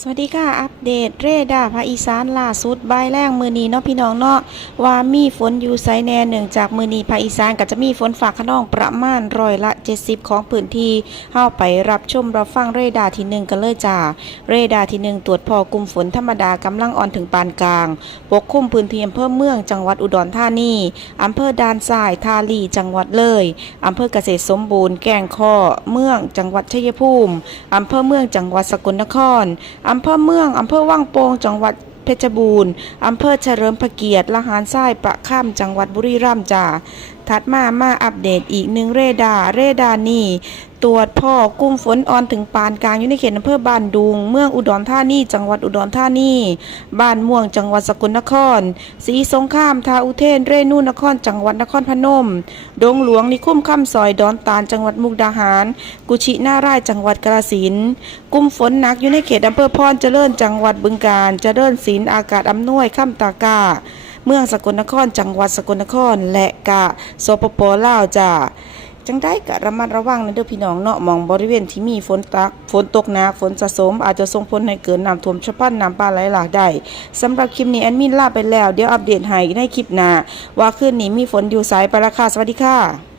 สวัสดีค่ะ อัปเดตเรดาร์ภาคอีสานล่าสุดบ่ายแรงมือนีเนาะพี่น้องเนาะว่ามีฝนอยู่ไซแน่หนึ่งจากมือนีภาคอีสานก็จะมีฝนฝากขนองประมาณร้อยละ 70 ของพื้นที่เข้าไปรับชมรับฟังเรดาร์ที่หนึ่งกันเลยจ้าเรดาร์ที่หนึ่งตรวจพอกลุ่มฝนธรรมดากำลังอ่อนถึงปานกลาง ปกคลุมพื้นที่อำเภอเมืองจังหวัดอุดรธานีอำเภอดานทรายทาลีจังหวัดเลยอำเภอเกษตรสมบูรณ์แก่งข้อเมืองจังหวัดชัยภูมิอำเภอเมืองจังหวัดสกลนครอำเภอเมืองอำเภอว่างโป่งจังหวัดเพชรบูรณ์อำเภอเฉลิมพระเกียรติละหารทรายประข้ามจังหวัดบุรีรัมย์จ้าถัดมามาอัปเดตอีกหนึ่งเรดาร์เรดาร์นี่ ตรวจพ่อกลุ่มฝนอ่อนถึงปานกลางอยู่ในเขตอำเภอบ้านดุง เมืองอุดรธานีจังหวัดอุดรธานีบ้านม่วงจังหวัดสกลนครศรีสงครามทาอุเทนเรนูนคร จังหวัดนครพนม ดงหลวงนิคุ้มค่ำซอยดอนตาลจังหวัดมุกดาหาร กุชินาร่าจังหวัดกาฬสินกลุ่มฝนหนักอยู่ในเขตอำเภอพรเจริญจังหวัดบึงกาฬเจริญศิลอากาศอำนวยค่ำตากาเมืองสกลนคร จังหวัดสกลนคร และกะสปปลาวจ้า จังได้กะระมัดระวังนะเด้อพี่น้องเนาะมองบริเวณที่มีฝนตักฝนตกหนักฝนสะสม อาจจะส่งผลให้เกิดน้ำท่วมฉับพลันน้ำป่าไหลหลากได้สำหรับคลิปนี้แอดมินลาไปแล้ว เดี๋ยวอัปเดตให้ในคลิปหน้าว่าคืนนี้มีฝนอยู่สายไปละค่ะสวัสดีค่ะ